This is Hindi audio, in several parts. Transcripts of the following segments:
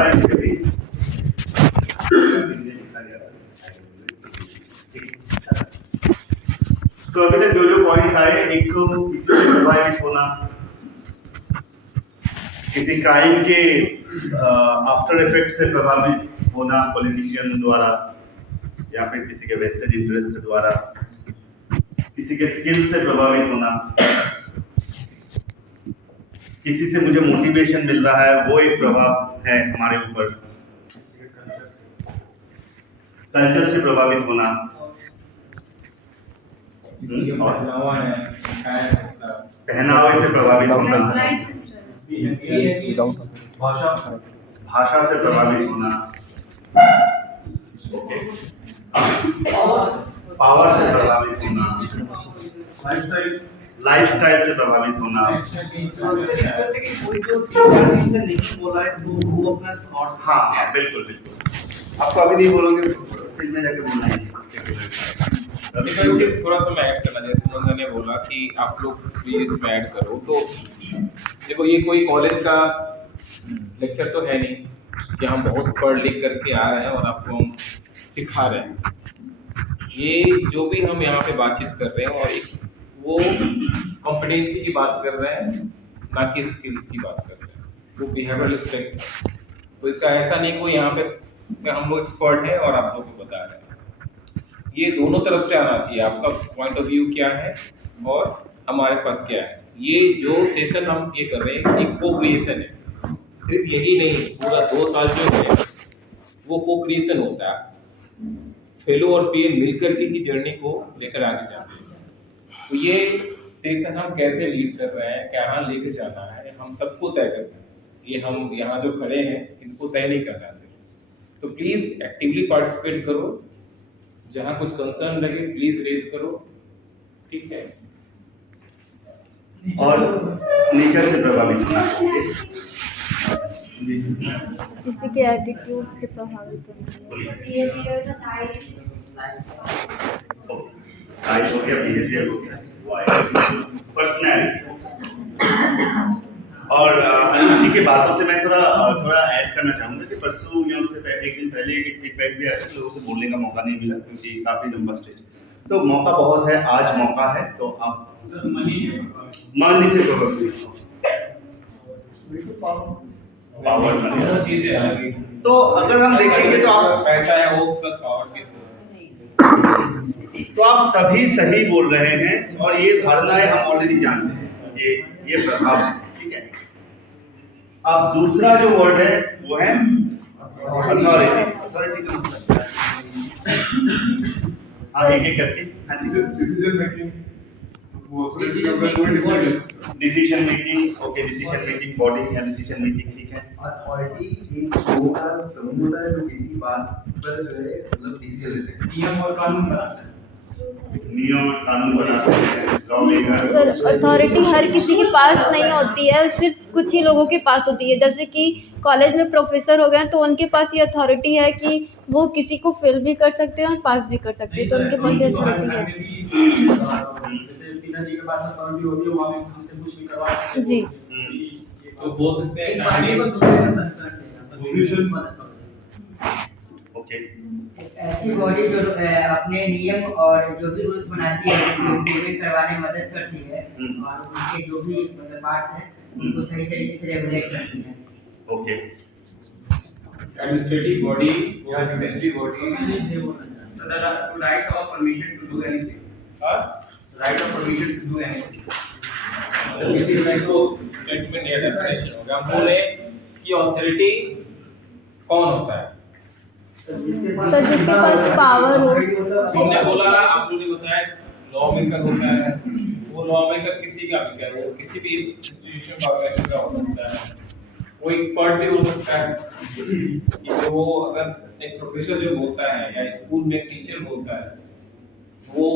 रहा है कभी तो अभी तक जो पॉइंट्स आए, एक तो किसी से प्रभावित होना, किसी क्राइम के आफ्टर इफेक्ट से प्रभावित होना पॉलिटिशियन द्वारा या फिर किसी के वेस्टेड इंटरेस्ट द्वारा, किसी के स्किल से प्रभावित होना, किसी से मुझे मोटिवेशन मिल रहा है, वो एक प्रभाव है हमारे ऊपर। कल्चर से प्रभावित होना, पहनावे से प्रभावित होना, भाषा से प्रभावित होना, पावर से प्रभावित होना, लाइफस्टाइल से प्रभावित होना। हाँ बिल्कुल बिल्कुल, आपको अभी नहीं बोलोगे फिर में जाके बोलना है। थोड़ा सा मैं ऐड करना, जैसे सुमन ने बोला कि आप लोग प्लीज इसमें ऐड करो, तो देखो ये कोई कॉलेज का लेक्चर तो है नहीं कि हम बहुत पढ़ लिख करके आ रहे हैं और आपको हम सिखा रहे हैं। ये जो भी हम यहाँ पे बातचीत कर रहे हैं और एक वो कॉम्पिटेंसी की बात कर रहे हैं, ना कि स्किल्स की बात कर रहे हैं, वो बिहेवियरल एस्पेक्ट। तो इसका ऐसा नहीं कोई यहाँ पे हम लोग एक्सपर्ट हैं और आप लोग को बता रहे हैं। ये दोनों तरफ से आना चाहिए, आपका पॉइंट ऑफ व्यू क्या है और हमारे पास क्या है। ये जो सेशन हम ये कर रहे हैं एक को क्रिएशन है, सिर्फ यही नहीं, पूरा 2 साल जो है वो को क्रिएशन होता है। फेलो और पीएम मिलकर के ही जर्नी को लेकर आगे जाते हैं। तो ये सेशन हम कैसे लीड कर रहे हैं, कहाँ लेके जाना है, हम सबको तय करना है। ये हम यहाँ जो खड़े हैं इनको तय नहीं करना सिर्फ। तो प्लीज एक्टिवली पार्टिसिपेट करो, जहाँ कुछ कंसर्न लगे प्लीज रेज करो, ठीक है। और नेचर से प्रभावित होना, किसी के एटीट्यूड से प्रभावित होना, साइज हो गया, बिहेवियर हो गया, पर्सनैलिटी। और अनुज जी के बातों से मैं थोड़ा ऐड करना चाहूँगा कि परसों या उससे एक दिन पहले एक फीडबैक भी आया, लोगों को बोलने का मौका नहीं मिला क्योंकि काफ़ी लंबा स्टेज। तो मौका बहुत है, आज मौका है, तो आप मनी से प्रभावित हो, पावर चीज़ें। तो अगर हम देखेंगे तो आप पैसा है वो प्लस पावर की, तो आप सभी सही बोल रहे हैं और ये धारणाएं हम ऑलरेडी जानते हैं, ये प्रभाव है, ठीक है। अब दूसरा जो वर्ड है वो है अथॉरिटी। अथॉरिटी का मतलब हाँ एक करके decision making, okay, decision making body या डिसीजन मेकिंग, ठीक है। अथॉरिटी एक लोगों का समूह होता है जो किसी बात पर जो है मतलब डिसीजन लेते हैं, नियम और कानून बनाते हैं, नियम और कानून बनाते हैं, लॉ मेकर। सर अथॉरिटी हर किसी के पास नहीं होती है, सिर्फ कुछ ही लोगों के पास होती है। जैसे कि कॉलेज में प्रोफेसर हो गए तो उनके पास ये अथॉरिटी है कि वो किसी को फेल भी कर सकते हैं और पास भी कर सकते हैं, तो उनके पास ये अथॉरिटी है। जी के पास अथॉरिटी होती है, वहाँ पे हमसे कुछ नहीं करवा सकते जी, तो बोल सकते हैं ओके। ऐसी बॉडी जो अपने नियम और जो भी रूल्स बनाती है, इम्प्लीमेंट करवाने में मदद करती है और उनके जो भी मतलब पार्ट्स हैं उनको सही तरीके से रेगुलेट करती है। ओके, एडमिनिस्ट्रेटिव बॉडी या administrative body right of permission to do anything, right of permission to do anything. किसी का तो स्टेटमेंट या डेफिनेशन होगा, हम बोले कि अथॉरिटी कौन होता है, तो जिसके पास पावर हो। हमने बोला, आप लोगों ने बताया लॉ मेकर होता है, वो लॉ मेकर किसी का भी क्या हो, किसी भी इंस्टीट्यूशन का ऑर्गेनाइजेशन का हो सकता है, वो एक्सपर्ट भी हो सकता है। कि वो अगर एक प्रोफेसर जो बोलता है या स्कूल में टीचर बोलता है, वो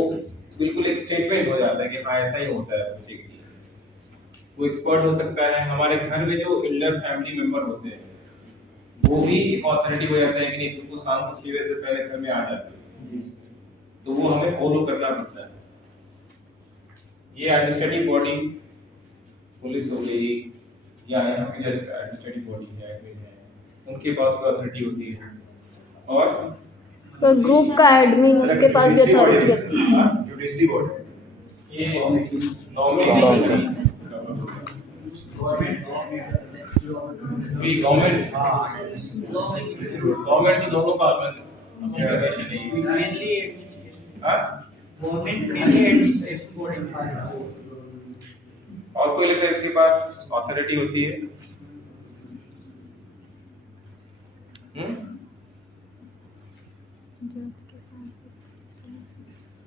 बिल्कुल एक स्टेटमेंट हो जाता है कि हाँ ऐसा ही होता है बच्चे के लिए, वो एक्सपर्ट हो सकता है। हमारे घर में जो एल्डर फैमिली मेंबर होते हैं वो भी एक अथॉरिटी हो जाता है कि नहीं तुमको शाम को 6 बजे से पहले घर में आ जाते, तो वो हमें फॉलो करना पड़ता है। ये एडमिनिस्ट्रेटिव बॉडी पुलिस हो गई या यहाँ पे जस्ट एडमिनिस्ट्रेटिव बॉडी है, उनके पास कोई अथॉरिटी होती है। और तो ग्रुप का एडमिन उसके पास भी अथॉरिटी होती है। जुडिशरी बोर्ड ये नॉमिनी गवर्नमेंट तो दोनों का वैसे नहीं हाँ? और कोई लगता है इसके पास अथॉरिटी होती है?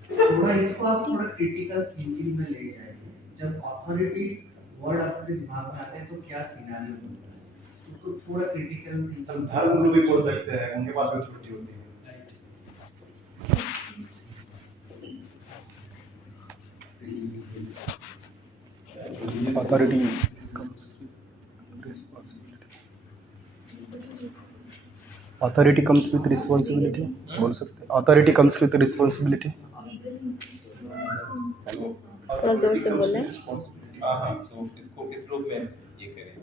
थोड़ा इसको आप थोड़ा क्रिटिकल थिंकिंग में ले जाइए। जब अथॉरिटी वर्ड आपके दिमाग में आता है तो क्या सिनेरियो बनता है, उसको थोड़ा क्रिटिकल थिंकिंग। धर्म गुरु भी बोल सकते हैं, उनके पास भी छुट्टी होती है। Authority comes with responsibility. Authority comes with responsibility. बोल सकते हैं authority comes with responsibility. थोड़ा जोर से बोले। हाँ तो इसको इस रूप में ये करें।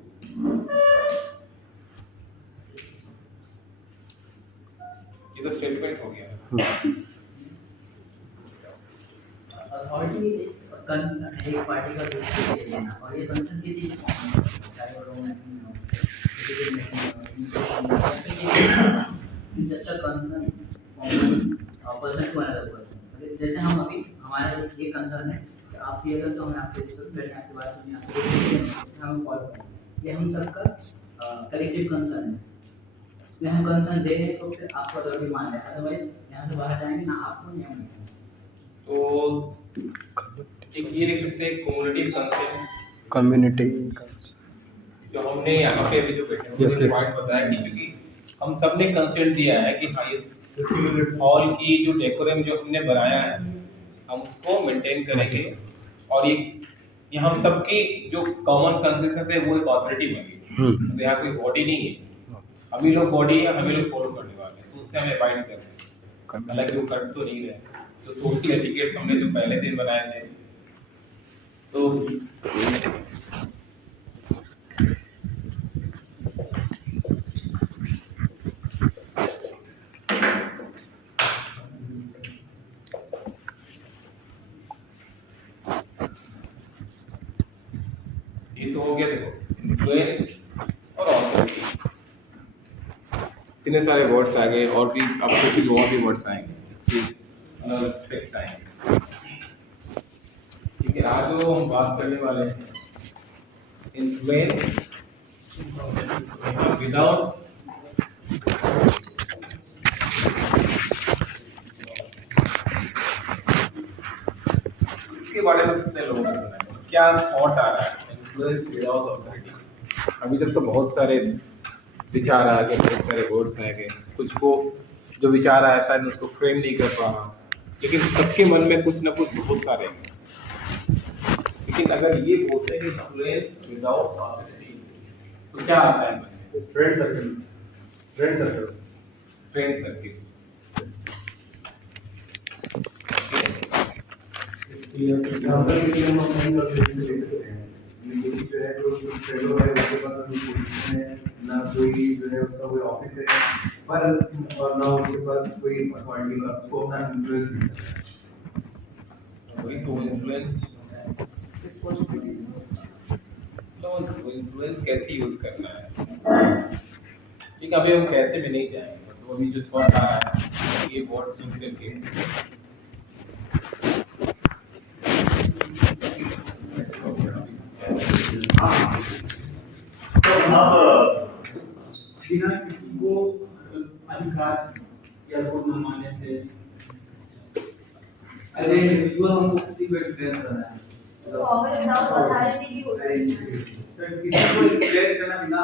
ये तो स्टेटमेंट हो गया। अथॉरिटी कंसर्न एक पार्टी का दूसरे के लेना, और ये कंसर्न किसी चाहे वो just a concern person to another person. जैसे हम अभी हमारे ये कंसर्न है कि आप ये अगर तो हमें आपके इस पर बैठने आपके बात सुनिए आपको हम फॉलो करें, ये हम सबका कलेक्टिव कंसर्न है। इसमें हम कंसर्न दे रहे तो फिर आपको अथॉरिटी मान रहे, अदरवाइज यहाँ से बाहर जाएंगे ना आपको नियम नहीं। तो एक ये लिख सकते हैं कम्युनिटी कंसर्न, Community. जो हमने यहाँ पे अभी जो बैठे हैं Yes, yes. पॉइंट बताया कि क्योंकि हम सब ने कंसेंट दिया है कि हाँ इस हॉल की जो डेकोरम जो हमने बनाया है हम उसको मेंटेन करेंगे, और ये हम सबकी जो कॉमन कंसेंसस है वो एक अथॉरिटी बनेगी। तो यहाँ कोई बॉडी नहीं है, हम ही लोग बॉडी है, हम ही लोग फॉलो करने वाले हैं, तो उससे हमें अबाइड कर रहे हैं। हालांकि वो कर तो नहीं रहे, जो सोशल एटिकेट्स हमने जो पहले दिन बनाए थे तो ये तो हो गया। देखो इन्फ्लुएंस और ऑथोरिटी, इतने सारे वर्ड्स आ गए, और भी आपको कुछ और भी वर्ड्स आएंगे, इसके अलग एस्पेक्ट्स आएंगे। ठीक है, आज जो हम बात करने वाले हैं इन्फ्लुएंस विदाउट इसके बारे में कितने लोगों ने सुना है, क्या थॉट आ रहा है इन्फ्लुएंस विदाउट अथॉरिटी? अभी तक तो बहुत सारे विचार आ गए, बहुत सारे वर्ड्स आ गए, कुछ को जो विचार आया शायद उसको फ्रेम नहीं कर पा रहा, लेकिन सबके मन में कुछ ना कुछ बहुत सारे हैं। लेकिन अगर ये बोलते हैं इन्फ्लुएंस विदाउट अथॉरिटी तो क्या आता है मन में? Friend circle, friend circle, friend circle. यहाँ पर भी हम अपनी कंसेंट ले सकते हैं। लेकिन जो है जो फेलो है उसके पास कोई पोजीशन है ना, कोई जो है उसका कोई ऑफिस है, पर और ना उसके पास कोई अथॉरिटी का उसको अपना इन्फ्लुएंस मिल सकता है। वही तो इन्फ्लुएंस, तो इन्फ्लुएंस कैसे यूज करना है, लेकिन अभी हम कैसे में नहीं जाएंगे, बस वो भी जो थॉट आ रहा है ये वर्ड सुन करके तो अब बिना किसी को अधिकार या वोट न मानने से अरे इंडिविजुअल हमको किसी को इन्फ्लुएंस करना है, पावर विदाउट अथॉरिटी भी होता है। तो किसी को इन्फ्लुएंस करना बिना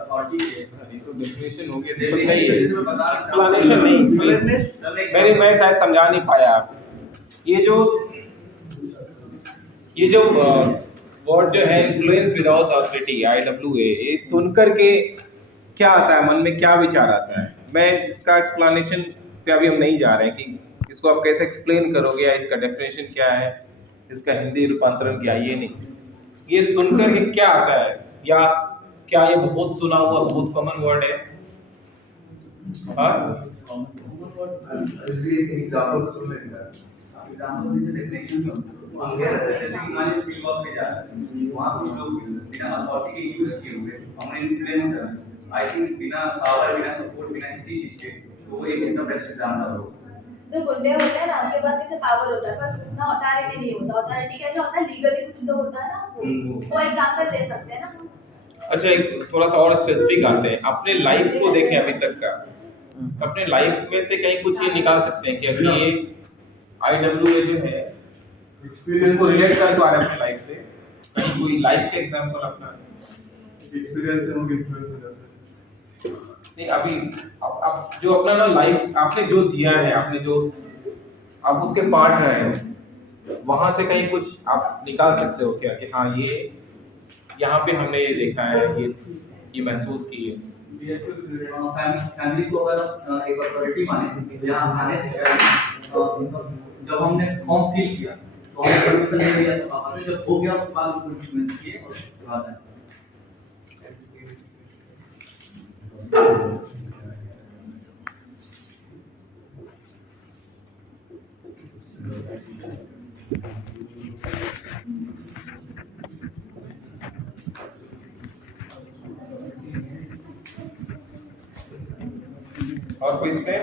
अथॉरिटी के तो डेफिनेशन हो गया, एक्सप्लेनेशन नहीं, मैं शायद समझा नहीं पाया आप। ये जो वर्ड जो है इन्फ्लुएंस विदाउट अथॉरिटी IWA, ये सुनकर के क्या आता है मन में, क्या विचार आता है? मैं इसका एक्सप्लेनेशन पे अभी हम नहीं जा रहे हैं कि इसको आप कैसे एक्सप्लेन करोगे या इसका डेफिनेशन क्या है, इसका हिंदी रूपांतरण क्या है, ये नहीं। ये सुनकर के क्या आता है, या क्या ये बहुत सुना हुआ बहुत कॉमन वर्ड है हाँ एग्जाम्पल सुन लेंगे एग्जाम्पल जैसे डेफिनेशन में होता है तो अंगेरा से जैसे कि मान लीजिए फील्ड वर्क पे जा रहे हैं वहाँ कुछ लोग बिना अथॉरिटी के यूज किए हुए हमने इन्फ्लुएंस कर आई थिंक बिना पावर बिना सपोर्ट बिना किसी चीज के तो वो एक इसका बेस्ट एग्जाम्पल होगा। जो गुंडे होते हैं ना उनके पास कैसे पावर होता है पर उतना अथॉरिटी नहीं होता। अथॉरिटी कैसे होता है लीगली कुछ तो होता है ना वो एग्जांपल ले सकते हैं ना। अच्छा, एक थोड़ा सा और स्पेसिफिक आते हैं, अपने लाइफ को देखें अभी तक का, अपने लाइफ में से कहीं कुछ ये निकाल सकते हैं कि अभी ये IWA जो है उसको रिलेट कर पा रहे हैं अपने लाइफ से, कहीं कोई लाइफ के एग्जांपल अपना एक्सपीरियंस से लोग इन्फ्लुएंस हो जाते हैं। नहीं अभी अब जो अपना ना लाइफ आपने जो जिया है, आपने जो आप उसके पार्ट रहे हैं, वहां से कहीं कुछ आप निकाल सकते हो क्या कि हाँ ये यहाँ पे हमने ये देखा है, ये महसूस की है। फैमिली को अगर एक अथॉरिटी माने जहाँ आने से पहले जब हमने फॉर्म फिल किया तो हमने परमिशन नहीं लिया तो पापा ने जब हो गया उसके बाद उसको इन्फ्लुएंस किए और उसके बाद आए। और कोई इसमें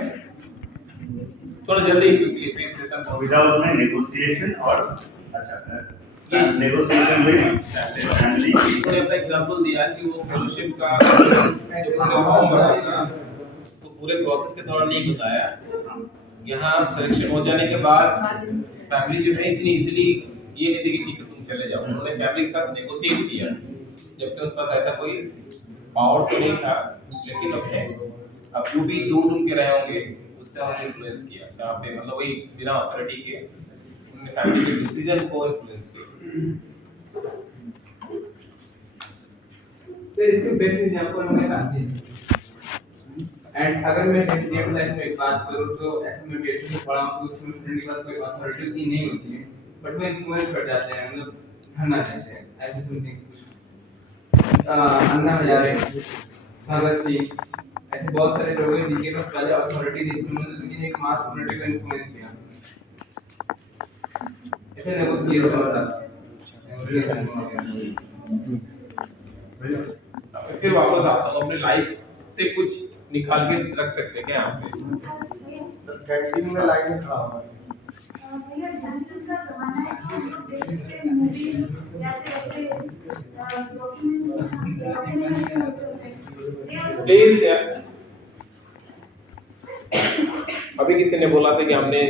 थोड़ा जल्दी क्विकली फिर सेशन विदाउट में नेगोशिएशन और अच्छा नेगोशिएशन विद फैमिली। उन्होंने अपना एग्जांपल दिया कि वो फेलोशिप का जो फॉर्म भरा था तो पूरे प्रोसेस के दौरान नहीं बताया, यहाँ सिलेक्शन हो जाने के बाद फैमिली जो है इतनी इजीली ये नहीं थी कि ठीक है तुम चले जाओ, उन्होंने फैमिली के साथ नेगोशिएट किया, जबकि उनके पास ऐसा कोई पावर तो नहीं था, लेकिन अपने अब जो भी दूर उनके रहे होंगे उससे उन्होंने इन्फ्लुएंस किया, जहाँ पे मतलब वही बिना अथॉरिटी के उन्होंने फैमिली के डिसीजन को इन्फ्लुएंस किया। तो इसके बेस्ट एग्जांपल मैंने गांधी एंड अगर मैं रियल लाइफ में एक बात करूं तो ऐसे में बेसिक में पढ़ा हूं तो उसमें फ्रेंड के पास कोई अथॉरिटी नहीं होती है बट वो इन्फ्लुएंस कर जाते हैं, मतलब करना चाहते हैं ऐसे समथिंग। अन्ना हजारे, भगत सिंह, ऐसे बहुत सारे लोग हैं जिनके पास पहले अथॉरिटी नहीं थी लेकिन एक मास कम्युनिटी को इन्फ्लुएंस किया, ऐसे नेगोशिएशन होता है। फिर वापस आता हूँ, अपने लाइफ से कुछ निकाल के रख सकते हैं क्या यहाँ पे? कैंटीन में लाइन में खड़ा हुआ है। भैया डिजिटल का जमाना है तो हम लोग देखते हैं मूवीज या फिर ऐसे प्लीज अभी किसी ने बोला था कि हमने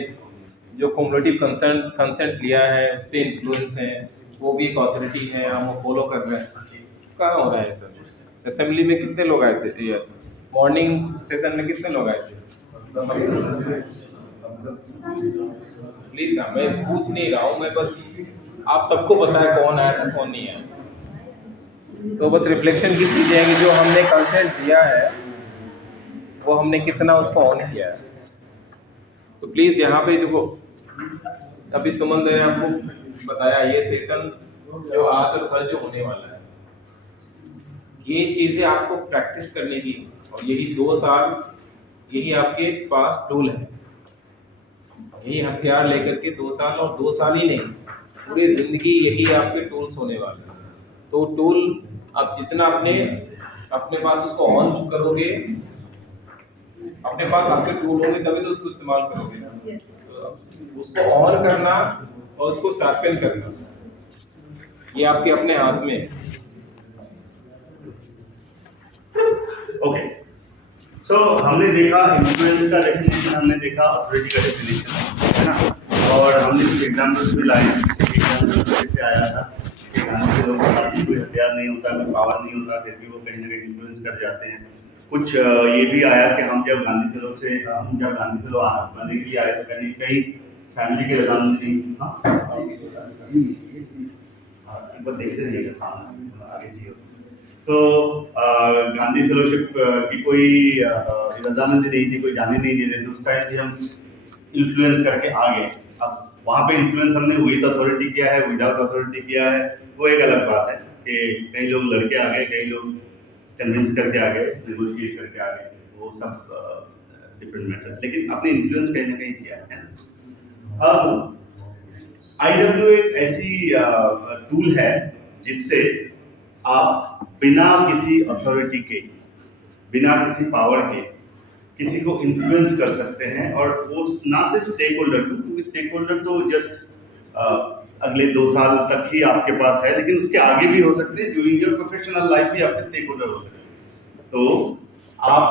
जो कम्युनिटिव कंसेंट लिया है उससे इन्फ्लुएंस है, वो भी एक अथॉरिटी है, हम वो फॉलो कर रहे हैं। कहाँ हो रहा है सर? असेंबली में कितने लोग आए थे यार? मॉर्निंग सेशन में कितने लोग आए थे? प्लीज मैं पूछ नहीं रहा हूँ, मैं बस आप सबको पता है कौन आया था कौन नहीं आया, तो बस रिफ्लेक्शन की चीज़ है कि जो हमने कंसेंट दिया है वो हमने कितना उसको ऑन किया है। तो प्लीज़ यहाँ पे देखो, अभी सुमन ने आपको बताया ये सेशन जो आज और कल जो होने वाला है, ये चीज़ें आपको प्रैक्टिस करने की, और यही 2 साल यही आपके पास टूल है, यही हथियार लेकर के 2 साल, और 2 साल ही नहीं पूरी जिंदगी यही आपके टूल्स होने वाले हैं। तो टूल आप जितना अपने पास उसको ऑन करोगे, अपने पास आपके टूल होंगे तभी तो उसको इस्तेमाल करोगे ना। तो उसको ऑन करना और उसको शार्पन करना ये आपके अपने हाथ में है। ओके, सो हमने देखा इन्फ्लुएंस का डेफिनेशन, हमने देखा अथॉरिटी का डेफिनेशन, है ना, और हमने कुछ एग्जाम्पल्स भी लाए। एग्जाम्पल कैसे आया था कि गांधी के लोगों के पास कोई हथियार नहीं होता, कोई पावर नहीं होता, फिर भी वो कहीं ना कहीं इन्फ्लुएंस कर जाते हैं। कुछ ये भी आया कि हम जब गांधी के लोग बनने के लिए आए तो कहीं फैमिली के प्रधानमंत्री देखते रहिएगा सामने आगे जी। तो गांधी फेलोशिप की कोई रजामंदी नहीं थी, कोई जाने नहीं दे रहे थे, उस टाइम भी हम इन्फ्लुएंस करके आ गए। अब वहाँ पे इन्फ्लुएंस हमने विद अथॉरिटी किया है, विदाउट अथॉरिटी किया है, वो एक अलग बात है कि कई लोग लड़के आ गए, कई लोग कन्विंस करके आ गए, नेगोशिएट करके आ गए। वो सब डिफरेंट मैटर, लेकिन आपने इन्फ्लुएंस कहीं ना कहीं किया है ना। अब IW एक ऐसी टूल है जिससे आप बिना किसी अथॉरिटी के, बिना किसी पावर के किसी को इन्फ्लुएंस कर सकते हैं, और वो ना सिर्फ स्टेक होल्डर को, क्योंकि स्टेक होल्डर तो जस्ट अगले 2 साल तक ही आपके पास है, लेकिन उसके आगे भी हो सकते हैं, ड्यूरिंग योर प्रोफेशनल लाइफ भी आपके स्टेक होल्डर हो सकते हैं। तो आप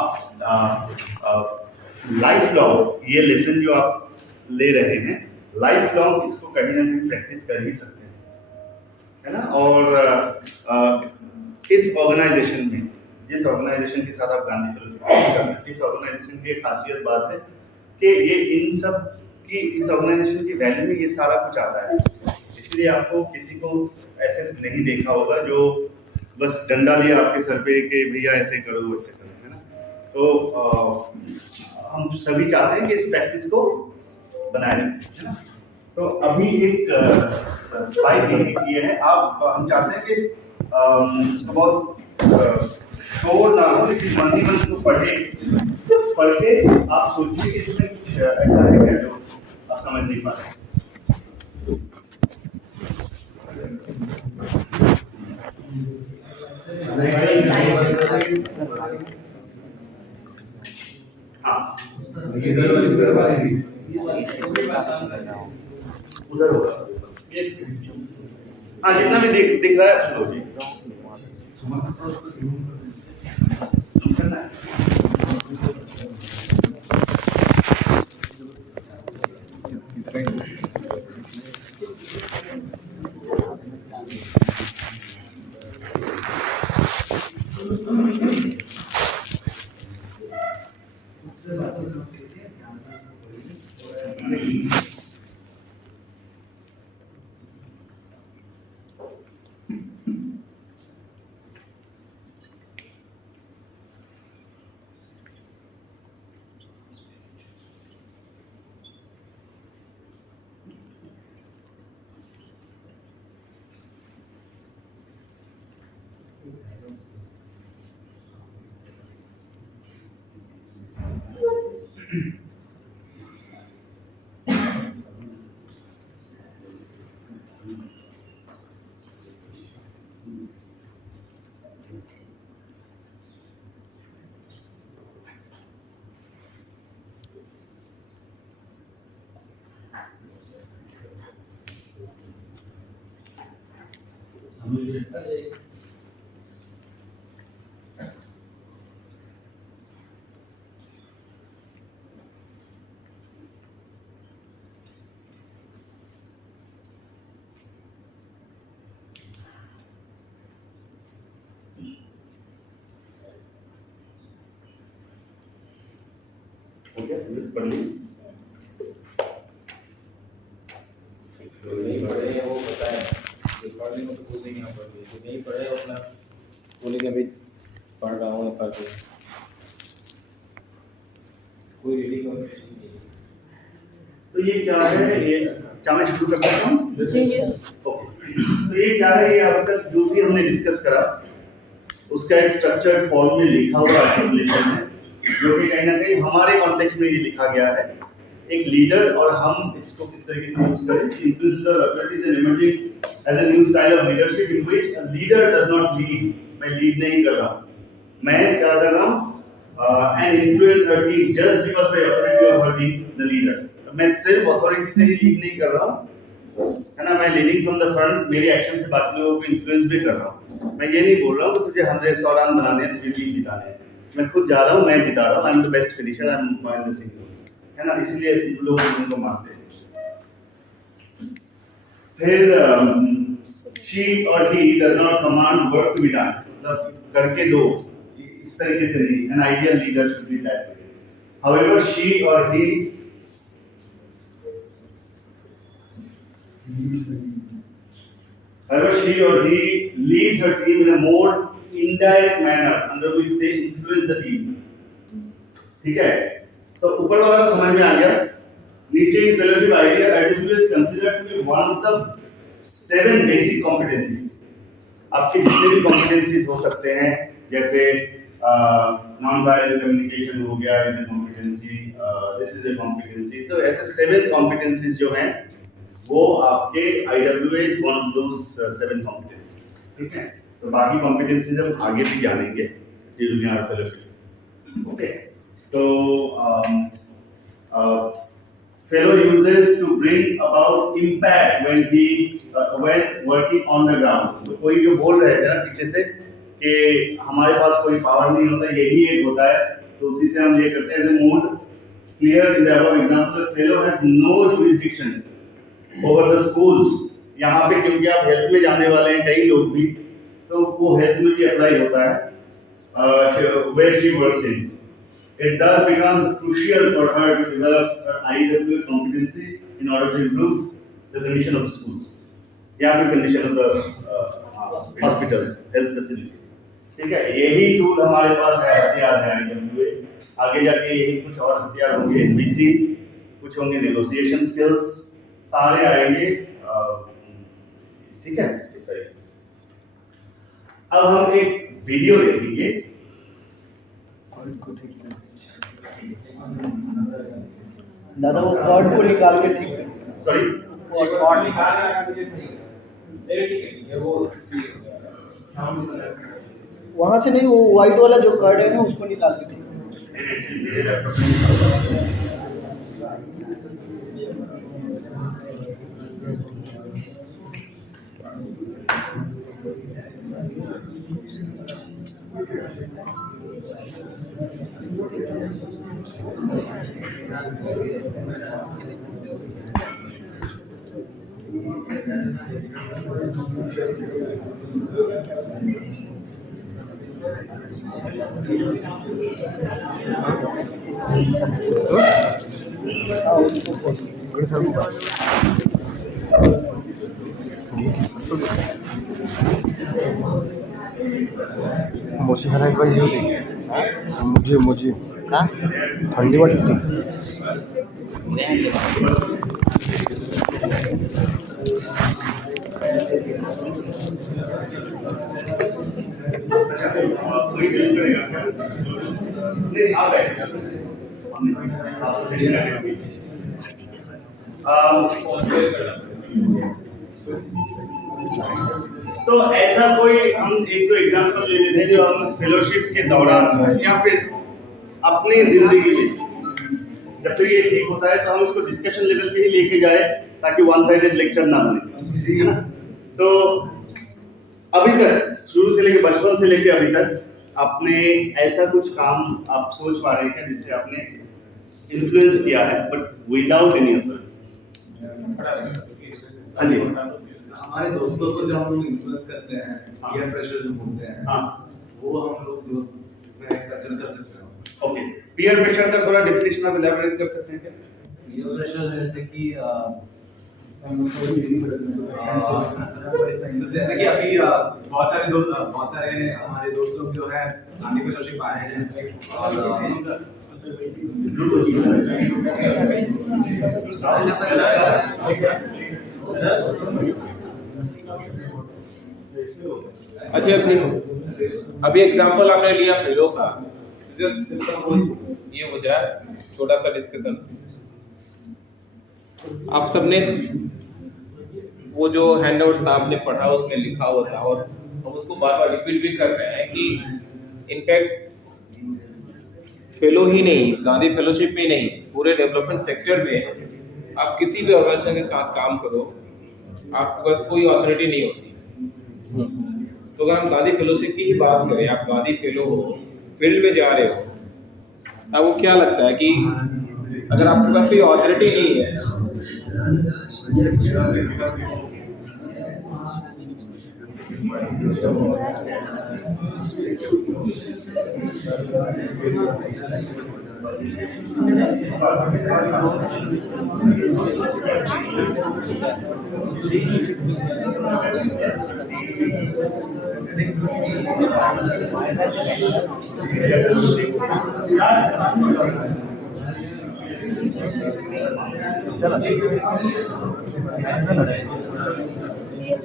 लाइफ लॉन्ग ये लेसन जो आप ले रहे हैं, लाइफ लॉन्ग इसको कहीं ना कहीं प्रैक्टिस कर ही सकते हैं, है ना। और इस ऑर्गेनाइजेशन में, जिस ऑर्गेनाइजेशन के साथ आप गांधी फेलोशिप कर रहे हैं, इस ऑर्गेनाइजेशन की एक खासियत बात है कि ये इन सब की, इस ऑर्गेनाइजेशन की वैल्यू में ये सारा कुछ आता है। इसलिए आपको किसी को ऐसे नहीं देखा होगा जो बस डंडा लिया आपके सर पे कि भैया ऐसे करो वैसे करो, है ना। तो हम सभी चाहते हैं कि इस प्रैक्टिस को बनाए रखें, है ना। तो अभी एक स्लाइड ये है, हम चाहते हैं कि इसको बहुत शोर ना हो, लेकिन मन ही मन इसको पढ़ के आप सोचिए कि इसमें कुछ ऐसा है क्या जो आप समझ नहीं पा रहे। हाँ, उधर होगा। हाँ, जितना भी दिख रहा है चलो जी। पढ़ ली जो नहीं पढ़े हैं वो बताएं, जो पढ़ लेंगे तो बोल देंगे हम पढ़ लिए, जो नहीं पढ़े अपना बोलेंगे अभी पढ़ रहा हूँ पढ़ के। कोई रीडिंग कॉम्पिटिशन नहीं है। तो ये क्या है, ये क्या मैं शुरू कर सकता हूँ? ओके, तो ये क्या है, ये अब तक जो भी हमने डिस्कस करा उसका एक स्ट्रक्चर्ड फॉर्म में लिखा हुआ आर्टिकुलेशन है, जो कि कहीं ना कहीं हमारे कॉन्टेक्स्ट में ये लिखा गया है। एक लीडर, और हम इसको किस तरीके से यूज करें, influencer authorities and emerging as a new style of leadership in which a leader does not lead. मैं लीड नहीं कर रहा हूँ, मैं क्या कर रहा हूँ, and influence her team just because by authority of her team the leader. मैं सिर्फ अथॉरिटी से ही लीड नहीं कर रहा हूँ, है ना, मैं लीडिंग फ्रॉम द फ्रंट, मेरे एक्शन से बाकी लोगों को इन्फ्लुएंस भी कर रहा हूँ। मैं ये नहीं बोल रहा हूँ कि तुझे 100 रन बनाने हैं, तुझे टीम जिताने हैं। मैं खुद जा रहा हूँ, मैं जिता रहा हूँ, I am the best finisher, I am Mahendra Singh, है ना, इसलिए लोग उनको मानते हैं। फिर she or he does not command work to be done, मतलब करके दो, इस तरीके से नहीं। An ideal leader should be that way. However, she or he leads her team in a more indirect manner under which they influence the team. ठीक है, तो ऊपर वाला तो समझ में आ गया। नीचे in fellowship idea IWS is considered to be one of the 7 basic competencies। आपके जितने भी competencies हो सकते हैं, जैसे नॉन वायरल कम्युनिकेशन हो गया, is a competency, this is a competency. तो ऐसे 7 कॉम्पिटेंसीज जो हैं वो आपके IWA is one of those 7 competencies, ठीक है। तो बाकी कॉम्पिटेंसीज हम आगे भी जानेंगे ड्यूरिंग आवर फेलोशिप, ओके। तो fellow uses to bring about impact when working on the ground। तो कोई जो बोल रहे थे ना पीछे से कि हमारे पास कोई पावर नहीं होता, यही एक होता है, तो उसी से हम ये करते हैं। Mode clear in the above example, fellow has no jurisdiction over the schools. यहाँ पे क्योंकि आप हेल्थ में जाने वाले हैं कई लोग भी, तो वो हेल्थ में भी अप्लाई होता है where she works in। It thus becomes crucial for her to develop her IWA competency in order to improve the condition of the schools या फिर condition of the hospitals, health facilities, ठीक है। यही टूल हमारे पास है, हथियार है IWA। आगे जाके यही कुछ और हथियार होंगे, NBC, कुछ होंगे negotiation skills, सारे आएंगे, ठीक है, इस तरीके से। अब हम एक वीडियो देखेंगे। दादा वो कॉर्ड को निकाल के ठीक है, सॉरी कॉर्ड निकाल के सही है, ठीक है, वो वहाँ से नहीं, वो वाइट वाला जो कार्ड है ना उसको निकाल के ठीक मोशी हरायला पाहिजे होती, मुझे का थंडी वाटत होती। कोई हेल्प करेगा नहीं, आप बैठ आपको सेशन लगेगी। तो ऐसा कोई हम एक दो एग्जांपल ले लेते हैं जो हम फेलोशिप के दौरान या फिर अपनी जिंदगी में जब तक ये ठीक होता है तो हम इसको डिस्कशन लेवल पे ही लेके जाए ताकि वन साइडेड लेक्चर ना बने, ठीक है ना। तो अभी तक शुरू से लेके बचपन से लेके अभी तक आपने ऐसा कुछ काम आप सोच पा रहे हैं जिससे आपने इन्फ्लुएंस किया है बट विदाउट एनी अदर? हाँ जी, हमारे दोस्तों को जब हम लोग इन्फ्लुएंस करते हैं, पीयर प्रेशर जो बोलते हैं, हाँ, वो हम लोग इसमें कंसीडर कर सकते हैं। ओके, पीयर प्रेशर का थोड़ा डेफिनेशन आप इलैबोरेट कर सकते हैं क्या? पीयर प्रेशर जैसे कि अभी बहुत सारे हमारे दोस्त लोग जो है गांधी फेलोशिप आए हैं और अच्छा, अभी एग्जांपल आपने लिया फेलो का, जस्ट ये हो जाए छोटा सा डिस्कशन। आप सबने वो जो हैंडआउट था आपने पढ़ा, उसमें लिखा हुआ था और हम उसको बार बार रिपीट भी कर रहे हैं कि इनफैक्ट फेलो ही नहीं, गांधी फेलोशिप में नहीं, पूरे डेवलपमेंट सेक्टर में आप किसी भी ऑर्गेनाइजेशन के साथ काम करो, आपके पास कोई अथॉरिटी नहीं होती। तो अगर हम गांधी फेलोशिप की ही बात करें, आप गांधी फेलो हो, फील्ड में जा रहे हो, आपको क्या लगता है कि अगर आपके पास कोई अथॉरिटी नहीं है When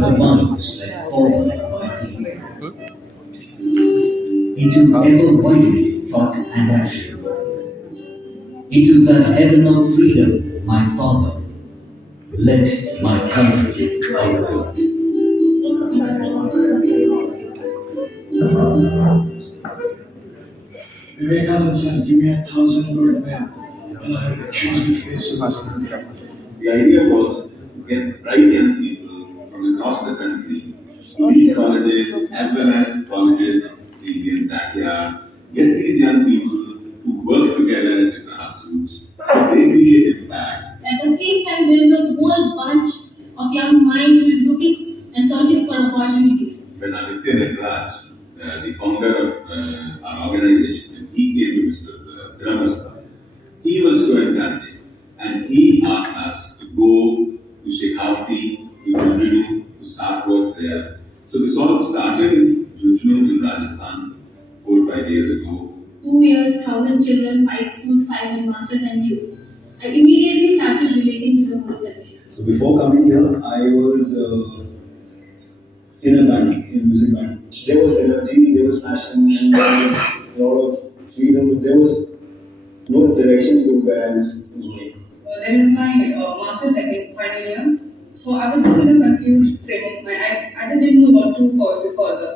the monks let fall by thee into ever-widening thought and action, into the heaven of freedom, my Father, let my country awake. Vivekananda said, give me 1,000 good men, and I will choose the face of this country. The idea was to get bright young people from across the country, elite colleges as well as colleges of the Indian backyard, get these young people to work together at the grassroots so they create impact. At the same time, there is a whole bunch of young minds who is looking and searching for opportunities. When Aditya Natraj, the founder of our organization, when he came to Mr. Piramal, he was so encouraging and he asked us to go to Shekhawati, to Jhunjhunu, to start work there. So this all started in Jhunjhunu in Rajasthan 4 or 5 years ago. 2 years, 1,000 children, 5 schools, 5 headmasters and you. I immediately started relating to the whole fellowship. So before coming here, I was in a band, in a music band. There was energy, there was passion, and there was a lot of freedom. There was no direction to where I was going. Then in my master's final year, so I was just in a confused frame of mind. I just didn't know what to pursue further.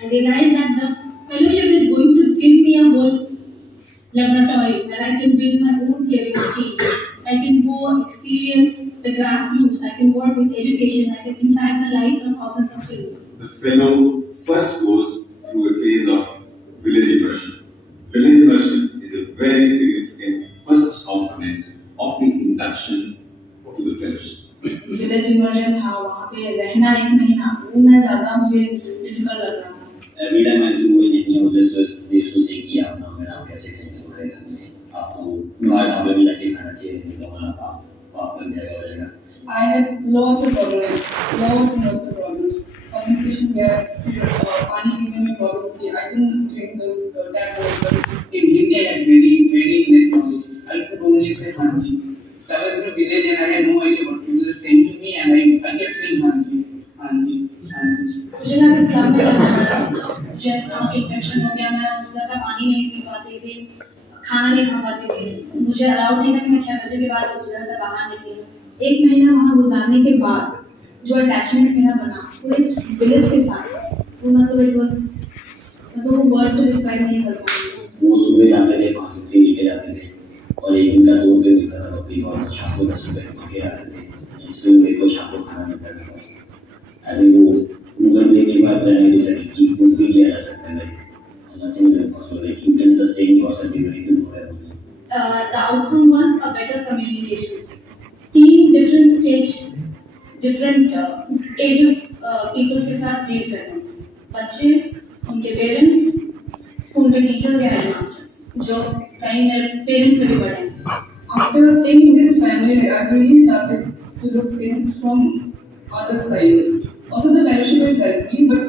I realized that the fellowship is going to give me a whole laboratory where I can build my own theory of change. I can go experience the grassroots, I can work with education, I can impact the lives of thousands of children. The fellow first goes through a phase of village immersion. Village immersion is a very significant first component of the induction to the fellowship. Village immersion था, वहाँ पे रहना 1 महीना, वो मैं ज़्यादा मुझे डिफिकल्ट लग रहा था. Every time I used to go in any houses, they used to say कि आप नाम कैसे खाएंगे हमारे घर में, आपको बाहर ढाबे में जाके खाना चाहिए, नहीं तो हमारा पाप लग जाएगा हो जाएगा. I had lots of problems. Communication gap, पानी पीने में problem थी. I couldn't drink those tap water. In India, I had very less knowledge. I could only say Hanji. So I was in a village and I had no idea what people were saying to me, and I kept saying Hanji. मुझे ना स्लम में रहना पड़ा. मुझे स्टमक इन्फेक्शन हो गया. मैं उस जगह पानी नहीं पी पाती थी, खाना नहीं खा पाती थी. मुझे अलाउड नहीं था कि मैं 6 बजे के बाद उस जगह से बाहर निकलूं. 1 महीना वहाँ गुजारने के बाद जो अटैचमेंट मेरा बना पूरे विलेज के साथ, वो मतलब इट वाज, मतलब वो वर्ड से डिस्क्राइब नहीं कर पाऊंगी. वो सुबह जाते थे, 5 बजे लेके जाते थे, और एक दिन का 2 रुपये मिलता था बकरी का, और शाम को 10 रुपये लेके आते थे. इससे मेरे को शाम को खाना मिलता था. आई थिंक वो उधर देखने के बाद मैंने डिसाइड कि कुछ भी किया जा सकता है. Nothing is impossible. Like you can sustain yourself even if you don't have. The outcome was a better communications. Team different stage, different age of people के साथ deal करना. बच्चे, उनके parents, स्कूल के teachers या headmasters, जो कहीं मेरे parents से भी बड़े हैं. After staying in this family, I really started to look things from other side. Also, the fellowship has helped me, but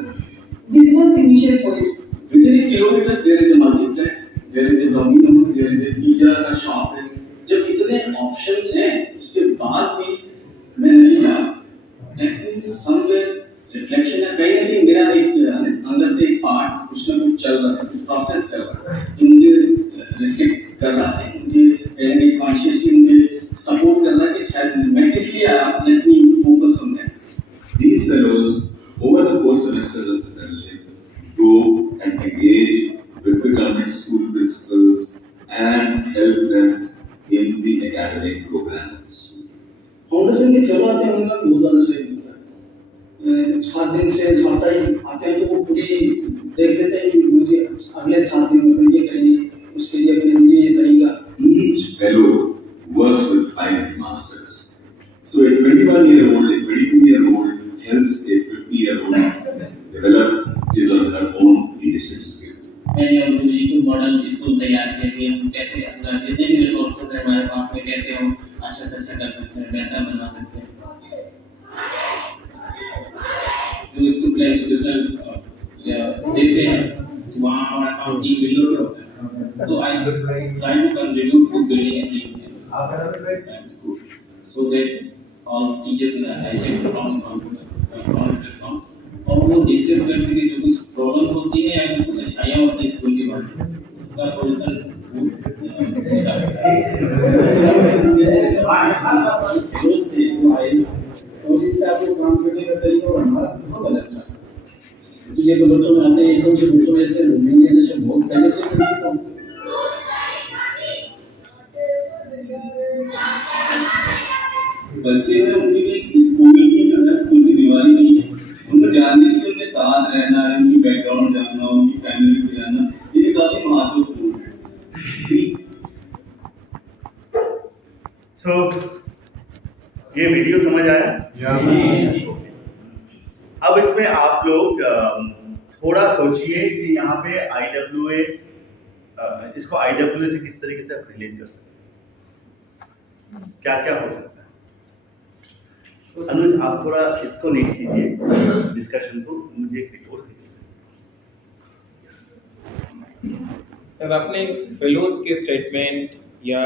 this was the initial point. Within a kilometer, there is a multiplex, there is a Domino's, there is a pizza का shop है. जब इतने options हैं, उसके बाद भी मैं नहीं जा. That means somewhere reflection है. कहीं ना कहीं मेरा एक अंदर से एक part कुछ ना कुछ चल रहा है, कुछ process चल रहा है, जो मुझे restrict कर रहा है, मुझे कहीं ना कहीं consciously मुझे support कर रहा है कि शायद मैं किस लिए आया. Let me focus on that. These fellows, over the 4 semesters of the fellowship, go and engage with the government school principals and help them in the academic program of the school. Foundation के फेलो आते हैं, उनका बहुत ज़्यादा सही होता है. 7 दिन से साप्ताहिक आते हैं तो वो पूरी देख लेते हैं. मुझे अगले 7 दिन में ये करेंगे, उसके लिए अपने मुझे ये चाहिए. Each fellow works with 5 masters. So a 21-year-old, a 22-year-old helps a 50-year-old develop his or her own government school तैयार किए कि हम कैसे अपना जितने भी रिसोर्सेज हैं हमारे पास में कैसे हम अच्छा से अच्छा कर सकते हैं, बेहतर बना सकते हैं। जो स्कूल का एजुकेशनल स्टेट पे है वहाँ हमारा काम टीम बिल्डर पे होता है। So I try to contribute to building a team school so that all teachers in the HM from platform और वो डिस्कस कर सके जो कुछ प्रॉब्लम्स होती है या फिर कुछ अच्छाइयाँ होती है स्कूल के बारे का सॉल्यूशन बता सकते हैं। और इनका जो काम करने का तरीका और हमारा बहुत अलग था। तो ये तो बच्चों में आते हैं एकदम से बच्चों में ऐसे मिलने जैसे बहुत पहले से परिचित हो। बच्चे हैं उनके लिए स्कूल की जो है स्कूल की दीवारी नहीं है, उनको जानने के लिए उनके साथ रहना है, उनकी बैकग्राउंड जानना, उनकी फैमिली को जानना, ये काफी महत्वपूर्ण है। सो ये वीडियो समझ आया? अब इसमें आप लोग थोड़ा सोचिए कि यहाँ पे IWA इसको IWA से किस तरीके से आप रिलेट कर सकते हैं, क्या क्या हो सकता है। अनुज आप थोड़ा इसको लीड कीजिए डिस्कशन को, मुझे एक रिपोर्ट दीजिए। सर अपने फेलोज के स्टेटमेंट या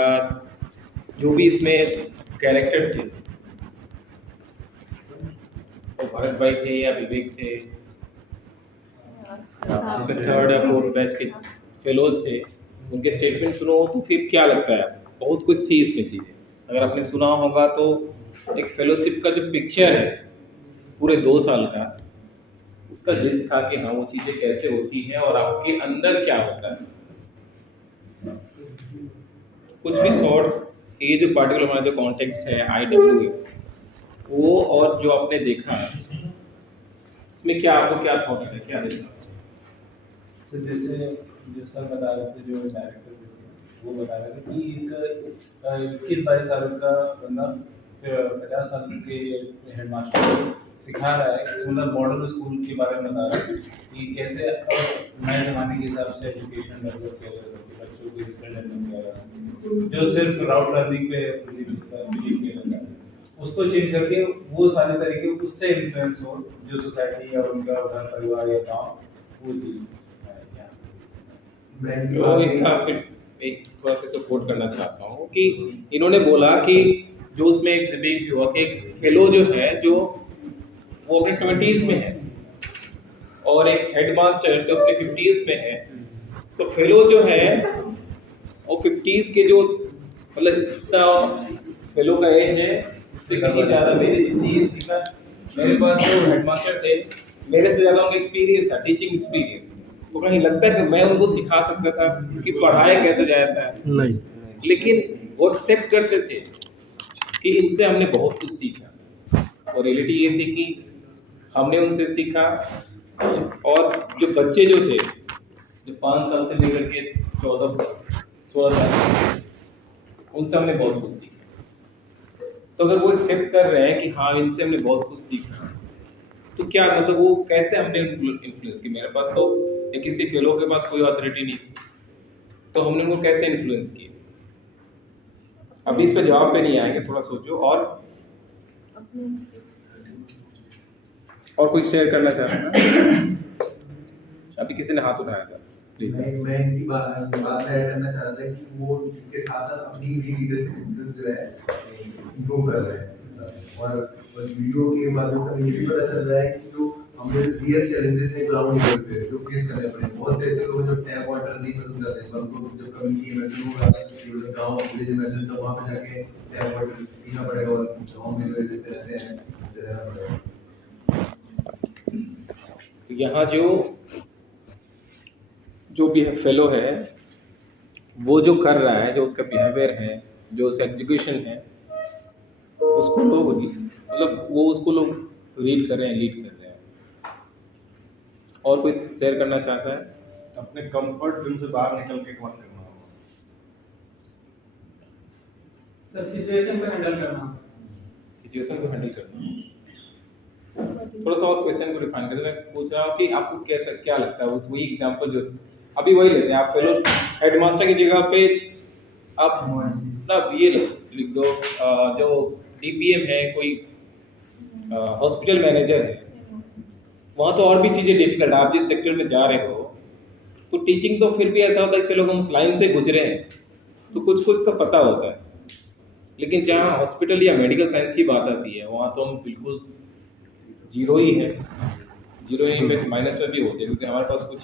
जो भी इसमें कैरेक्टर थे, तो भरत भाई थे या विवेक थे, इसमें थर्ड या फोर्थ बेस्ट के फेलोज थे, उनके स्टेटमेंट सुनो तो फिर क्या लगता है? बहुत कुछ थी इसमें चीज़ें। अगर आपने सुना होगा तो एक फेलोशिप का जो पिक्चर है पूरे 2 साल का, उसका जिस्ट था कि हाँ वो चीज़ें कैसे होती हैं और आपके अंदर क्या होता है। कुछ भी थॉट्स, ये जो पार्टिकुलर हमारा जो कॉन्टेक्स्ट है IWA वो और जो आपने देखा है इसमें क्या आपको क्या थॉट है, क्या देखा? तो जैसे जो सर बता रहे थे, जो डायरेक्टर थे वो बता रहे थे कि एक 21-22 साल का बंदा 50 साल के हेडमास्टर को सिखा रहा है कि मतलब मॉडल स्कूल के बारे में बता रहा है कि कैसे नए ज़माने के हिसाब से एजुकेशन डेवलप किया जा सकता है, बच्चों को इसका डेवलप किया जा सकता है, जो सिर्फ राउट लर्निंग पे बिलीव किया जाता है उसको चेंज करके वो सारे तरीके उससे इन्फ्लुएंस हो जो सोसाइटी या उनका घर परिवार या गाँव वो चीज़ तो इनका एक थोड़ा सा सपोर्ट करना चाहता हूँ कि इन्होंने बोला कि जो उसमें एग्जिबिट हुआ कि एक फेलो जो है जो वो अपने 20s में है और एक हेडमास्टर जो अपने 50s में है, तो फेलो जो है वो 50s के जो मतलब जितना फेलो का एज है उससे कहीं ज़्यादा मेरी जितनी एज का मेरे पास जो हेडमास्टर थे मेरे से ज़्यादा उनका एक्सपीरियंस था, टीचिंग एक्सपीरियंस। तो कहीं लगता है कि मैं उनको सिखा सकता था कि पढ़ाया कैसे जाता है, नहीं, लेकिन वो एक्सेप्ट करते थे कि इनसे हमने बहुत कुछ सीखा। और रियलिटी ये थी कि हमने उनसे सीखा और जो बच्चे जो थे जो 5 साल से लेकर के 14-16 साल उनसे हमने बहुत कुछ सीखा। तो अगर वो एक्सेप्ट कर रहे हैं कि हाँ इनसे हमने बहुत कुछ सीखा, तो क्या मतलब वो कैसे हमने इन्फ्लुएंस की? मेरे पास तो किसी फेलो के पास कोई अथॉरिटी नहीं थी, तो हमने उनको कैसे इन्फ्लुएंस किया? अभी इस पे जवाब पे नहीं आएंगे, थोड़ा सोचो। और कोई शेयर करना चाह रहा है? अभी किसी ने हाथ उठाया था, प्लीज। मैं इनकी बात ऐड करना चाह रहा था कि वो इसके साथ साथ अपनी भी लीडरशिप स्किल्स जो है इम्प्रूव कर रहे हैं और बस वीडियो के माध्यम से ये भी पता चल रहा है कि जो हमने रियल चैलेंजेस हैं ग्राउंड लेवल पे जो फेस करने पड़े। बहुत से ऐसे लोग जो टैप वाटर नहीं पसंद करते हैं, उनको जब कम्युनिटी इमर्जन होगा जो गाँव विलेज इमर्जन तो वहाँ पे जाके टैप वाटर पीना पड़ेगा और गाँव में लोग जैसे रहते हैं रहना पड़ेगा। यहाँ जो भी फेलो है वो जो कर रहा है, जो उसका बिहेवियर है, जो उसका एग्जीक्यूशन है, उसको लोग मतलब वो उसको लोग रीड कर रहे हैं, लीड कर रहे हैं। और कोई शेयर करना चाहता है? अपने कंफर्ट जोन से बाहर निकल के काम करना होगा। सर सिचुएशन को हैंडल करना, सिचुएशन को हैंडल करना। थोड़ा सा और क्वेश्चन को डिफाइन करना। मैं पूछ रहा हूँ कि आपको कैसा क्या लगता है, उस वही एग्जांपल जो अभी वही लेते हैं आप फेलो हेडमास्टर की जगह पे आप मतलब ये लिख दो जो DPM है, कोई हॉस्पिटल मैनेजर है, वहाँ तो और भी चीज़ें डिफिकल्ट। आप जिस सेक्टर में जा रहे हो तो टीचिंग तो फिर भी ऐसा होता है कि चलो हम उस लाइन से गुजरे हैं तो कुछ कुछ तो पता होता है, लेकिन जहाँ हॉस्पिटल या मेडिकल साइंस की बात आती है वहाँ तो हम बिल्कुल जीरो ही है। जीरो ही में माइनस में भी होते हैं, क्योंकि हमारे पास कुछ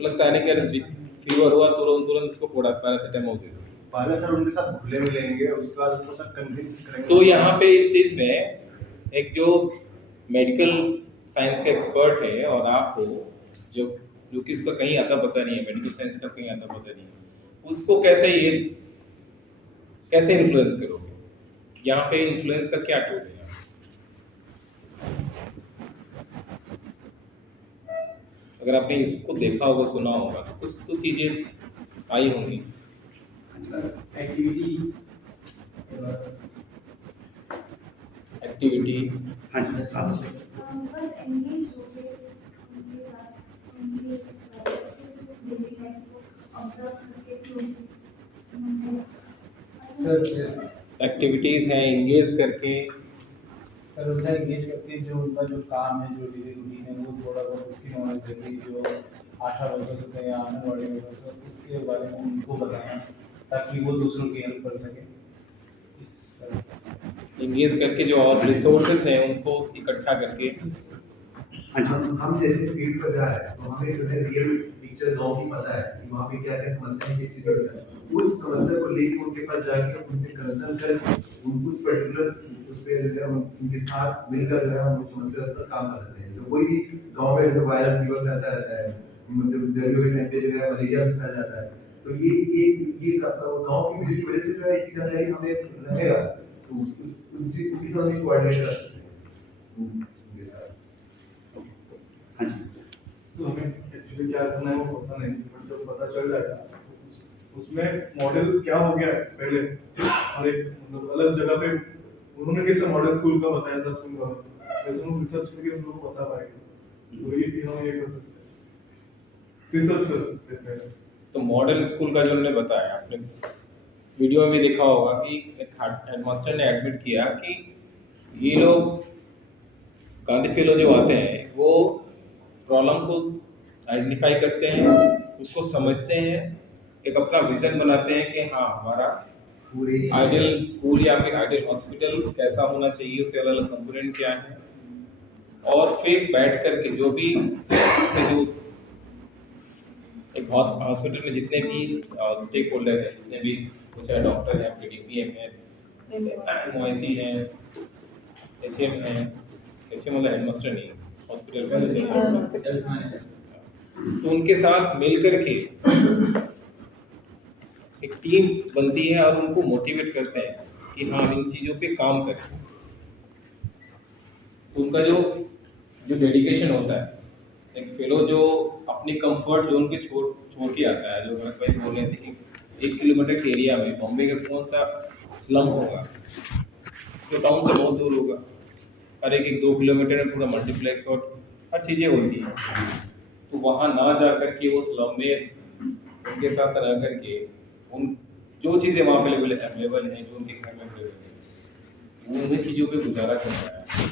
लगता है ना कि फीवर हुआ तुरंत उसको पैरासिटामोल दे दो। पहले सर उनके साथ घुले मिलेंगे, उसके बाद उसको सर कन्विंस करेंगे। तो यहाँ पे इस चीज़ में एक जो मेडिकल साइंस का एक्सपर्ट है और आप हो जो कि इसका कहीं आता पता नहीं है, मेडिकल साइंस का कहीं आता पता नहीं है, उसको कैसे इन्फ्लुएंस करोगे? यहाँ पे इन्फ्लुएंस का क्या टूल है? अगर आपने इसको देखा होगा, सुना होगा, तो कुछ तो चीजें आई होंगी। एक्टिविटी हाँ जी, आप एक्टिविटीज हैं इंगेज करके, सर उनसे एंगेज करके जो उनका जो काम है, जो डेली रूटीन है, वो थोड़ा बहुत उसकी नॉलेज देती, जो आशा वर्कर्स होते हैं या आंगनवाड़ी वर्कर्स होते हैं, उसके बारे में उनको बताएं ताकि वो दूसरों की हेल्प कर सकें। इस तरह इंगेज करके जो और रिसोर्सेज हैं उनको इकट्ठा करके। हम जैसे फील्ड पर जा रहे हैं तो हमें जो है रियल पिक्चर गाँव की पता है कि वहाँ पे क्या क्या समस्या है, किसी पे उस समस्या को लेकर उनके पास जाके उनसे कंसल्ट करके उनको उस पर्टिकुलर उस पे जो है उनके साथ मिलकर जो है हम उस समस्या पर काम कर सकते हैं। तो कोई भी गाँव में जो वायरल फीवर फैलता रहता है, मतलब गर्मियों के टाइम पे जो है मलेरिया भी फैल जाता है, तो ये गाँव की विजिट की वजह से जो है इसकी जानकारी हमें रहेगा, तो उनके साथ भी कोऑर्डिनेट कर सकते हैं। तो हमें एक्चुअली क्या करना है वो पता नहीं, बट जब पता चल जाएगा उसमें मॉडल क्या हो गया है पहले, और एक मतलब अलग जगह पे उन्होंने कैसे मॉडल स्कूल का बताया था, स्कूल का वैसे हम रिसर्च करके हम लोग को बता पाएंगे, तो ये हम ये कर सकते हैं, रिसर्च कर सकते हैं। तो मॉडल स्कूल का जो हमने बताया, आपने वीडियो में भी देखा होगा कि एक हेडमास्टर ने एडमिट किया कि ये लोग गांधी फेलो जो आते हैं वो प्रॉब्लम को आइडेंटिफाई करते हैं, उसको समझते हैं, एक अपना विजन बनाते हैं कि हाँ हमारा आइडियल स्कूल या फिर आइडियल हॉस्पिटल कैसा होना चाहिए, उसके अलग अलग कंपोनेंट क्या है, और फिर बैठ करके जो भी एक हॉस्पिटल में जितने भी स्टेक होल्डर हैं, जितने भी चाहे डॉक्टर हैं, DPM है, MOIC है, HM है, HM मतलब हेडमास्टर नहीं, हॉस्पिटल मैनेजर, तो उनके साथ मिलकर के एक टीम बनती है और उनको मोटिवेट करते हैं कि हाँ इन चीज़ों पे काम करें। तो उनका जो डेडिकेशन होता है, एक फेलो जो अपनी कंफर्ट जोन के छोड़ के आता है, जो भरत भाई बोल रहे थे कि 1 किलोमीटर के एरिया में बॉम्बे का कौन सा स्लम होगा जो टाउन से बहुत दूर होगा, और एक 2 किलोमीटर में पूरा मल्टीप्लेक्स और हर चीज़ें होती हैं, तो वहाँ ना जा करके वो स्लम में उनके साथ रह करके उन जो चीज़ें वहाँ अवेलेबल हैं, जो उनके घर में अवेलेबल है, वो उन चीज़ों पे गुजारा कर रहा है।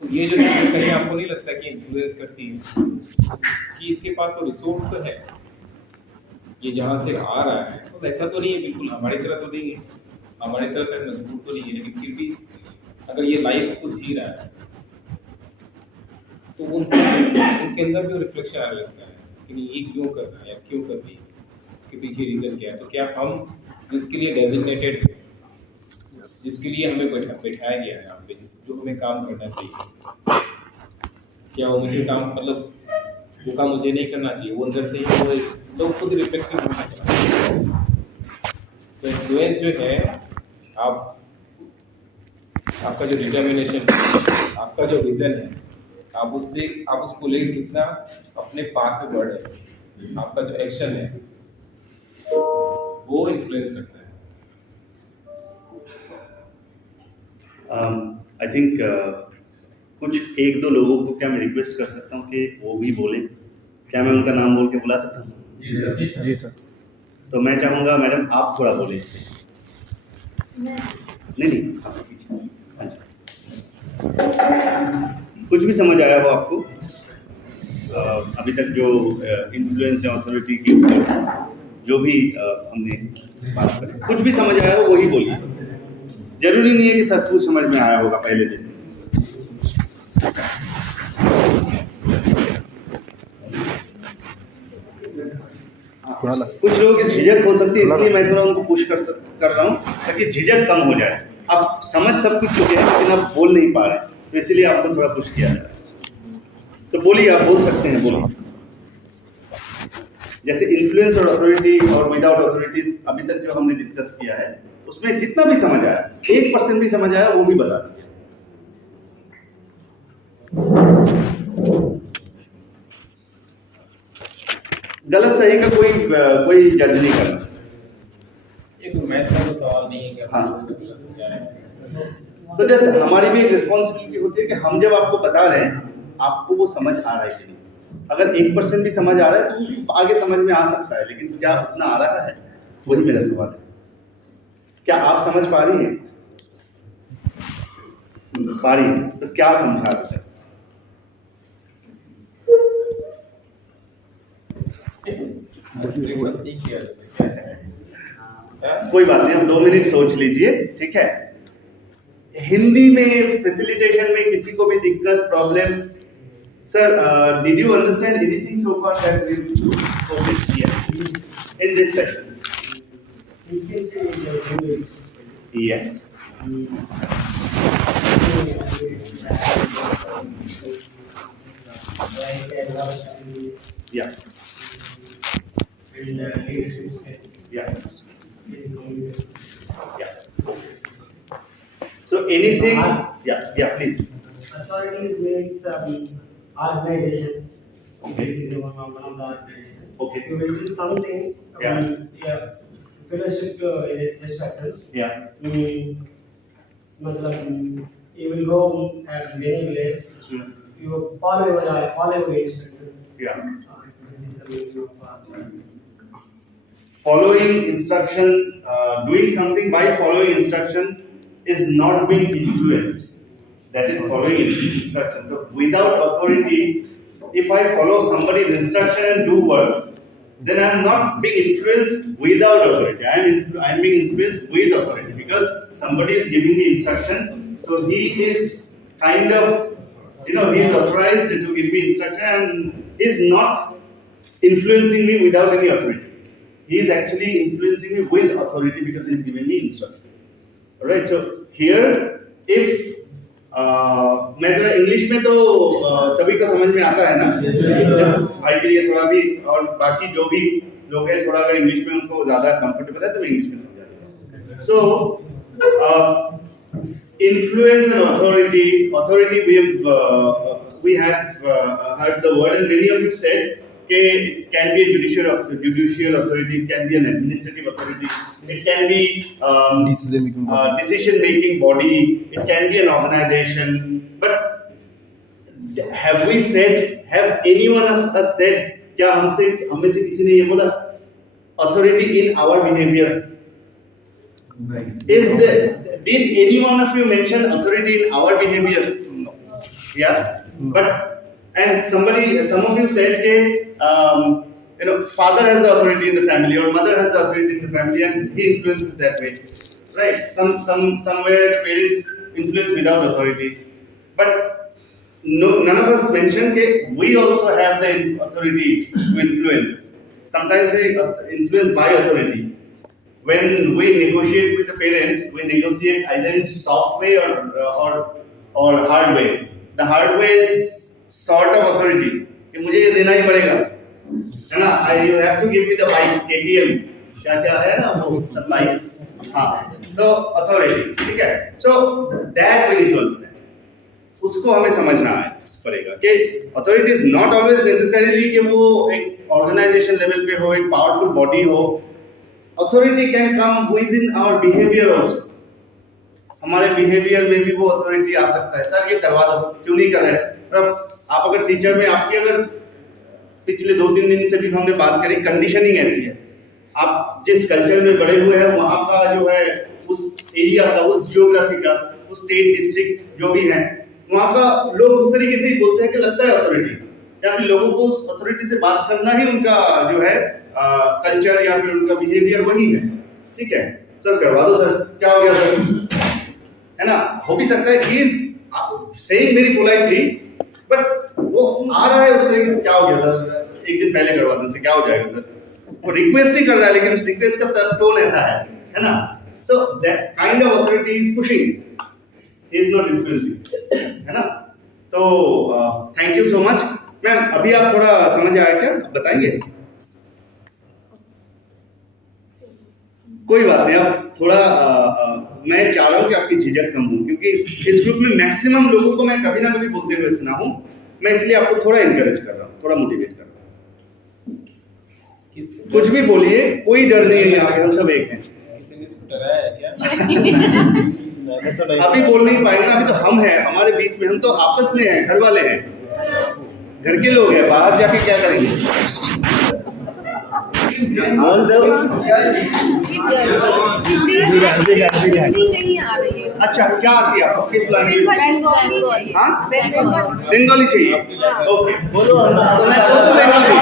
तो ये जो चीज़ें कहीं आपको नहीं लगता कि इन्फ्लुएंस करती है कि इसके पास तो रिसोर्स तो है, ये जहाँ से आ रहा है, तो ऐसा तो नहीं है बिल्कुल हमारी तरह तो नहीं है, हमारी तरह से मजबूत तो नहीं है, लेकिन फिर भी अगर ये लाइफ को जी रहा है तो उनके अंदर भी रिफ्लेक्शन आने लगता है कि नहीं ये क्यों कर रहा है या क्यों कर रही है, इसके पीछे रीज़न क्या है। तो क्या हम जिसके लिए डेजिग्नेटेड है, जिसके लिए हमें बैठाया गया है यहाँ पे, जो हमें काम करना चाहिए, क्या वो मुझे काम मतलब वो काम मुझे नहीं करना चाहिए, वो अंदर से ही वो लोग खुद रिफ्लेक्टिव होना चाहिए। तो इन्फ्लुएंस जो है आपका जो डिटर्मिनेशन, आपका जो विजन है, आप उसको लेकर कितना अपने पाथ पे बढ़ रहे हैं, आपका जो एक्शन है वो इन्फ्लुएंस करता है। आई थिंक कुछ 1-2 लोगों को क्या मैं रिक्वेस्ट कर सकता हूँ कि वो भी बोलें क्या मैं उनका नाम बोल के बुला सकता हूँ? जी सर। तो मैं चाहूँगा मैडम आप थोड़ा बोले। नहीं, हाँ जी। कुछ भी समझ आया हो आपको अभी तक जो इन्फ्लुएंस या अथॉरिटी की जो भी हमने बात करी, कुछ भी समझ आया हो वही बोलिए। जरूरी नहीं है कि सब कुछ समझ में आया होगा पहले दिन। कुछ लोगों की झिझक हो सकती है, इसलिए मैं थोड़ा उनको पुश कर रहा हूँ ताकि झिझक कम हो जाए। आप समझ सब कुछ चुके हैं लेकिन आप बोल नहीं पा रहे, तो इसलिए आपको थोड़ा पुश किया जाए। तो बोलिए, आप बोल सकते हैं, बोलिए। जैसे इन्फ्लुएंस और अथॉरिटी और विदाउट अथॉरिटीज अभी तक जो हमने डिस्कस किया है उसमें जितना भी समझ आया, 1% भी समझ आया वो भी बता दीजिए। गलत सही का कोई जज नहीं करना। ये कोई मैथ का तो सवाल नहीं है कि हाँ, तो जस्ट हमारी भी एक रिस्पॉन्सिबिलिटी होती है कि हम जब आपको बता रहे हैं आपको वो समझ आ रहा है कि नहीं। अगर 1% भी समझ आ रहा है तो आगे समझ में आ सकता है, लेकिन क्या उतना आ रहा है, वही मेरा सवाल है। क्या आप समझ पा रही हैं? पा रही हैं, तो क्या समझा रहे हैं? कोई बात नहीं, आप 2 मिनट सोच लीजिए, ठीक है। हिंदी में फैसिलिटेशन में किसी को भी दिक्कत, problem? Sir, did you understand anything so far that we spoken here in this session? Yes. Yeah. Yeah. Yeah. So anything? Yeah, please. Authority means organization. Okay. This is one of the organization. Okay. You will do something. Yeah. Fellowship instructions. Yeah. मतलब you will go at many villages. You follow your instructions. Yeah. Following instruction, doing something by following instruction is not being influenced. That is following instruction. So without authority, if I follow somebody's instruction and do work, then I am not being influenced without authority. I am being influenced with authority because somebody is giving me instruction. So he is kind of, he is authorized to give me instruction and is not influencing me without any authority. He is actually influencing me with authority because he is giving me instruction. Alright, so here if मैं थोड़ा इंग्लिश में तो सभी को समझ में आता है ना, जस्ट भाई के लिए थोड़ा भी, और बाकी जो भी लोग हैं थोड़ा अगर इंग्लिश में उनको ज़्यादा कंफर्टेबल है तो मैं इंग्लिश में समझा दूँगा। So influence and authority we have heard the word and many of you said it can be a judicial authority, it can be an administrative authority, it can be decision making body, it can be an organization. But have any one of us said, क्या हम में से किसी ने ये बोला authority in our behavior? Did any one of you mention authority in our behavior? No. Yeah, and some of you said father has the authority in the family or mother has the authority in the family and he influences that way, right? Somewhere the parents influence without authority, but none of us mentioned that we also have the authority to influence. Sometimes we influence by authority. When we negotiate with the parents, we negotiate either in soft way or hard way. The hard way is sort of authority. कि मुझे ये देना ही पड़ेगा, है ना? You have to give me the bike, KTM, क्या है ना वो सब bikes, हाँ, so authority, ठीक है? So that will influence them. उसको हमें समझना पड़ेगा कि authority is not always necessarily कि वो एक organization level पे हो, एक powerful body हो. Authority can come within our behavior also. हमारे बिहेवियर में भी वो अथॉरिटी आ सकता है। सर ये करवा दो, क्यों नहीं कर रहे? आप अगर टीचर में आपकी अगर पिछले 2-3 दिन से भी हमने बात करी, कंडीशनिंग ऐसी है, आप जिस कल्चर में बड़े हुए हैं वहाँ का जो है उस एरिया का, उस जियोग्राफी का, उस स्टेट डिस्ट्रिक्ट जो भी है वहाँ का लोग उस तरीके से ही बोलते हैं कि लगता है अथॉरिटी, या फिर लोगों को उस अथॉरिटी से बात करना ही उनका जो है कल्चर या फिर उनका बिहेवियर वही है। ठीक है सर, करवा दो सर, क्या हो गया सर, है ना। हो भी सकता है he is saying very politely, but वो आ रहा है उस तरीके से, क्या हो गया सर, एक दिन पहले करवा देने से क्या हो जाएगा सर, वो रिक्वेस्ट ही कर रहा है लेकिन उस रिक्वेस्ट का टोन ऐसा है ना। So that kind of authority is pushing, is not influencing, है ना। तो thank you so much ma'am. अभी आप थोड़ा समझ आया क्या, बताएंगे? कोई बात नहीं, आप थोड़ा मैं चाह रहा हूँ कि आपकी झिझक कम हो, क्योंकि इस ग्रुप में मैक्सिमम लोगों को मैं कभी ना कभी बोलते हुए सुना हूँ, मैं इसलिए आपको थोड़ा इनकरेज कर रहा हूँ, थोड़ा मोटिवेट कर रहा हूँ। कुछ भी बोलिए, कोई डर नहीं है, यहाँ पे हम सब एक हैं। किसी ने इसको डराया है क्या? अभी बोल नहीं पाएंगे ना, अभी तो हम हैं, हमारे बीच में, हम तो आपस में हैं, घर वाले हैं, घर के लोग हैं, बाहर जाके क्या करेंगे? अच्छा, क्या आती है आपको, किस लैंग्वेज? हाँ, बंगाली चाहिए। ओके, बोलो। तो मैं बंगाली।